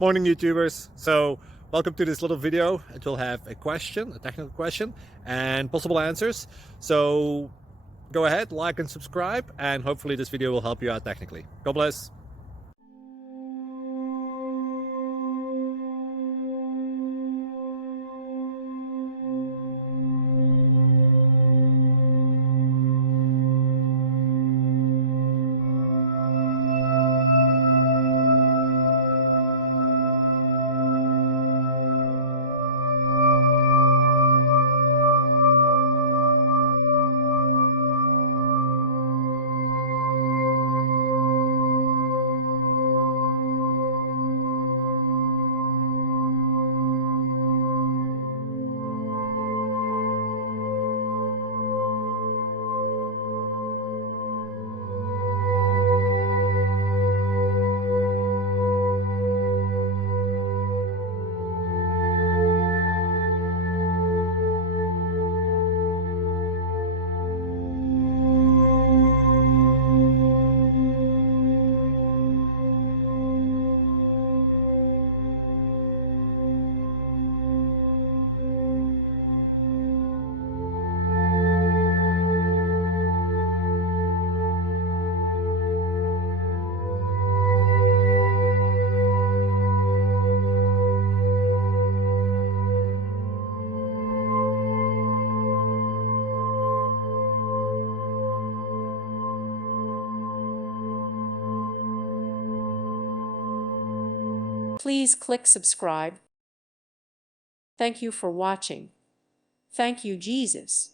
Morning YouTubers. So welcome to this little video. It will have a question, a technical question, and possible answers. So go ahead, like and subscribe, and hopefully this video will help you out technically. God bless. Please click subscribe. Thank you for watching. Thank you, Jesus.